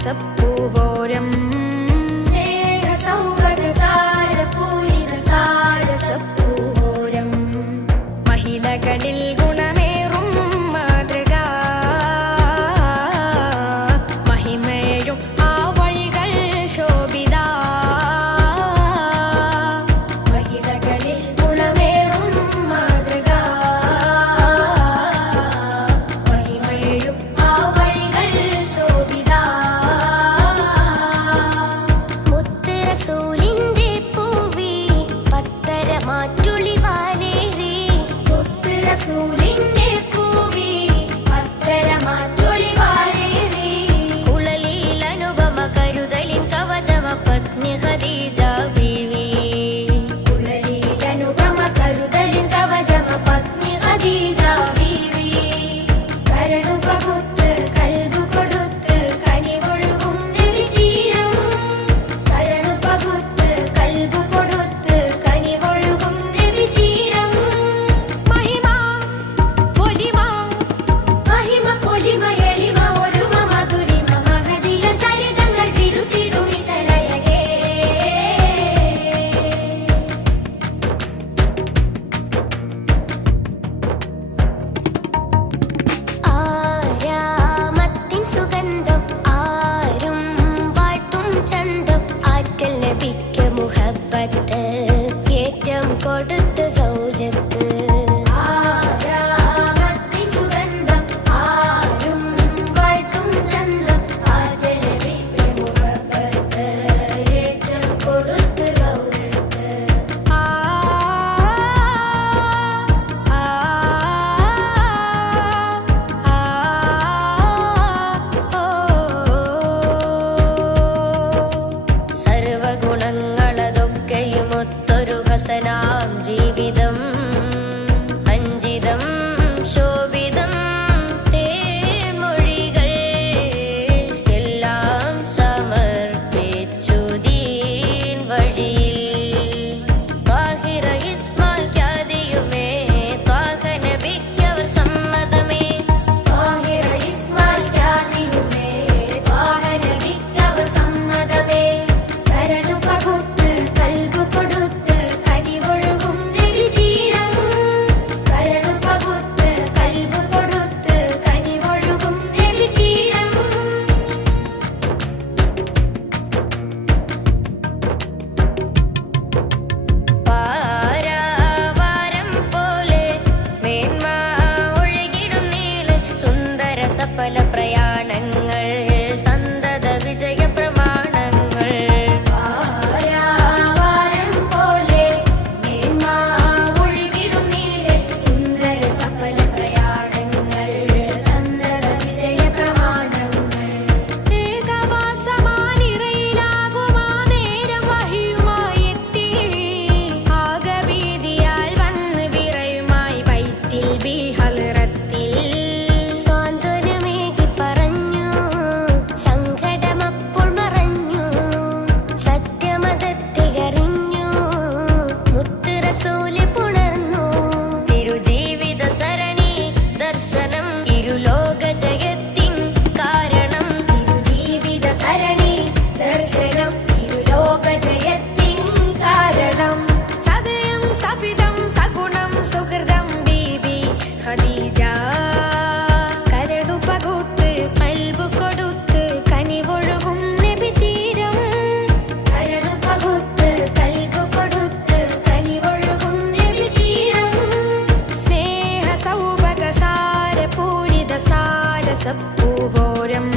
സാരസപ്പൂവോരം സാരസപ്പൂവോരം മഹിളകളിൽ ഗുണമേറും മാതൃക മഹിമേഴും ആ വഴികൾ ശോഭിത മഹിളകളിൽ ഗുണമേറും മാതൃക മഹിമേഴും ആ വഴികൾ ശോഭിത മുത്തുറസൂലിന്റെ പൂവി പത്തരമാറ്റുളി വാലേറി മുത്തുറസൂലിന്റെ പൂവി പത്തരമാറ്റുളി വാലേറി കുളലിൽ അനുപമ കരുതലിൻ കവചമ പത്നി ഖദീജ ബീവി കുളലിൽ അനുപമ കരുതലിൻ കവചമ പത്നി ഖദീജ ബീവി കരണു പകുത്ത് കൽബു കൊടുത്ത് കനിവൊഴുകും നബി തീരം കരണു പകുത്ത് കൽബു കൊടുത്ത് കനിവൊഴുകും നബി തീരം മഹിമ പൊലിമ എളിമ ഒരുമ മധുരിമ മഹദിയ ചരിതങ്ങൾ തിരുത്തിടും വിശലയകേ ആരാമത്തിൻ സുഗന്ധം ആരും വാഴ്ത്തും ചന്തം ആറ്റൽ നബിക്ക് മുഹബ്ബത്ത് ഏറ്റം കൊടുത്ത് സൗജത്ത് ആരാമത്തിൻ സുഗന്ധം ആരും വാഴ്ത്തും ചന്തം ആറ്റൽ നബിക്ക് മുഹബ്ബത്ത് ഏറ്റം കൊടുത്ത് സൗജത്ത് സർവഗുണങ്ങളതൊക്കെയുമൊത്തൊരു ഹസനാം ജീവിതം അഞ്ചിതം ശോഭിതം തേൻമൊഴികൾ എല്ലാം സമർപ്പിച്ചു ദീൻ വഴിയിൽ ത്വാഹിറ ഇസ്മാൽ ഖ്യാതിയുമേ ത്വാഹ നബിക്കവർ സമ്മതമേ ത്വാഹിറ ഇസ്മാൽ ഖ്യാതിയുമേ ത്വാഹ നബിക്കവർ സമ്മതമേ കരണു പകുത്ത് കൽബു കൊടുത്ത് കനിവൊഴുകും നബി തീരം കരണു പകുത്ത് കൽബു കൊടുത്ത് കനിവൊഴുകും നബി തീരം പാരാവാരം പോലെ മേന്മ ഒഴുകിടും നീള് സുന്ദര സഫല പ്രയാണങ്ങൾ സന്തത വിജയ പ്രമാണങ്ങൾ പാരാവാരം പോലെ മേന്മ ഒഴുകിടും നീള് സുന്ദര സഫല പ്രയാണങ്ങൾ സന്തത വിജയ പ്രമാണങ്ങൾ ഏകവാസമാനിറയിലാകുമാ നേരം വഹിയുമായി എത്തി ആകഭീതിയാൽ വന്ന് വിറയുമായി ബൈത്തിൽ ബിഹൽറത്തിൽ സ്വാന്തനമേകി പറഞ്ഞു സങ്കടമപ്പോൾ മറഞ്ഞു സത്യമതത്തെ അറിഞ്ഞു മുത്ത് റസൂല് പുണർന്നു തിരുജീവിത സരണി ദർശനം ഇരുലോക ജയത്തിൻ കാരണം തിരുജീവിത സരണി ദർശനം ഇരുലോക ജയത്തിൻ കാരണം സദയം സഫിതം സഗുണം സുഹൃതം ബീബി ഖദീജ കരടു പകുത്ത് കൽബു കൊടുത്ത് കനിവൊഴുകും നബി തീരം കരടു പകുത്ത് കൽബു കൊടുത്ത് കനിവൊഴുകും നബി തീരം സ്നേഹ സൗഭഗ സാര പൂരിത സാരസപ്പൂവോരം